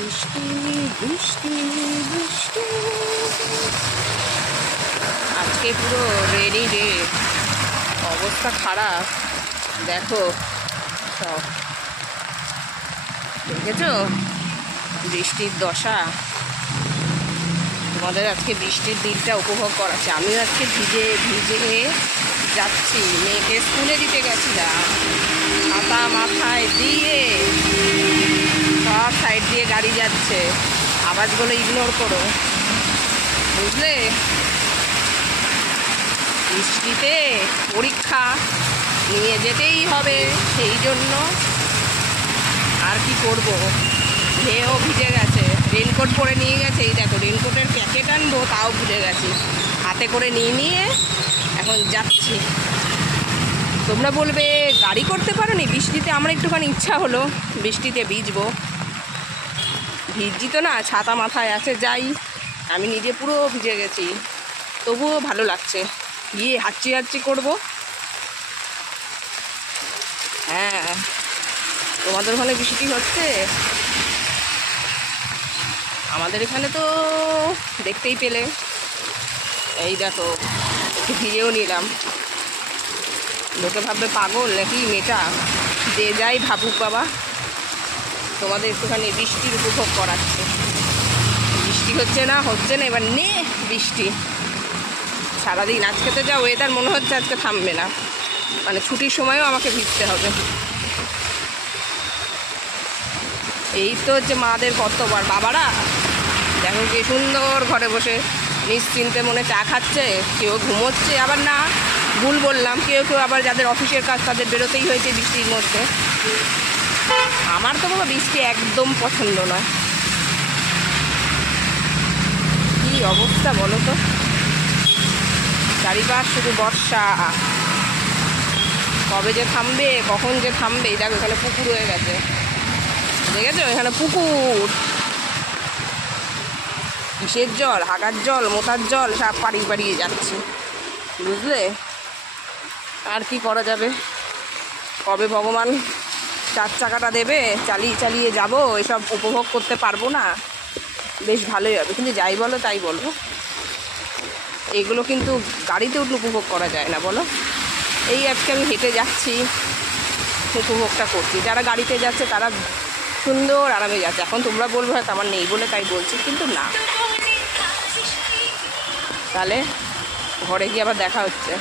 বৃষ্টি বৃষ্টি বৃষ্টি আজকে পুরো রেনি ডে, অবস্থা খারাপ। দেখো সব দেখেছো বৃষ্টির দশা। তোমাদের আজকে বৃষ্টির দিনটা উপভোগ করাচ্ছে। আমিও আজকে ভিজে ভিজে যাচ্ছি, মেয়েকে স্কুলে দিতে গেছিলাম, ছাতা মাথায় দিয়ে সব সাইড দিয়ে গাড়ি যাচ্ছে, আওয়াজগুলো ইগনোর করো, বুঝলে? বৃষ্টিতে পরীক্ষা নিয়ে যেতেই হবে, সেই জন্য আর কি করব। মেয়েও ভিজে গেছে, রেনকোট পরে নিয়ে গেছে। এই দেখো রেনকোটের প্যাকেট আনবো, তাও ভুলে গেছি, হাতে করে নিয়ে এখন যাচ্ছি। তোমরা বলবে গাড়ি করতে পারো নি বৃষ্টিতে? আমার একটুখানি ইচ্ছা হলো বৃষ্টিতে ভিজবো। ভিজছি তো না, ছাতা মাথায় আছে, যাই। আমি নিজে পুরো ভিজে গেছি, তবুও ভালো লাগছে। গিয়ে হাঁচি হাঁচি করবো। হ্যাঁ, তোমাদের ওখানে বৃষ্টি হচ্ছে? আমাদের এখানে তো দেখতেই পেলে, এই দেখো একটু ভিজেও নিলাম। লোকে ভাববে পাগল নাকি মেয়েটা, যে যাই ভাবুক বাবা, তোমাদের একটুখানি বৃষ্টির উপভোগ করাচ্ছে। বৃষ্টি হচ্ছে না এবার নে বৃষ্টি। সারাদিন আজকে তো যা ওয়েদার, মনে হচ্ছে আজকে থামবে না, মানে ছুটির সময়ও আমাকে ভিজতে হবে। এই তো হচ্ছে মাদের কর্তব্য। আর বাবারা দেখো কি সুন্দর ঘরে বসে নিশ্চিন্তে মনে চা খাচ্ছে, কেউ ঘুমোচ্ছে, আবার না ভুল বললাম, কেউ কেউ আবার যাদের অফিসের কাজ তাদের বেরোতেই হয়েছে বৃষ্টির মধ্যে। আমার তো বাবা বৃষ্টি একদম পছন্দ নয়। কি অবস্থা বলো তো, চারিপাশ শুধু বর্ষা। কবে যে থামবে, কখন যে থামবে। দেখো এখানে পুকুর হয়ে গেছে, দেখেছো এখানে পুকুর। কিসের জল, হাগার জল, মোটার জল, সব পাড়িয়ে যাচ্ছে, বুঝলে? আর কি করা যাবে, কবে ভগবান চার চাকাটা দেবে, চালিয়ে চালিয়ে যাব, এসব উপভোগ করতে পারবো না। বেশ ভালোই হবে, কিন্তু যাই বলো তাই বলো, এগুলো কিন্তু গাড়িতে উঠলে উপভোগ করা যায় না, বলো? এই আজকে আমি হেঁটে যাচ্ছি, উপভোগটা করছি। যারা গাড়িতে যাচ্ছে তারা সুন্দর আরামে যাচ্ছে। এখন তোমরা বলবো হয়তো আমার নেই বলে তাই বলছি, কিন্তু না। তাহলে ঘরে গিয়ে আবার দেখা হচ্ছে।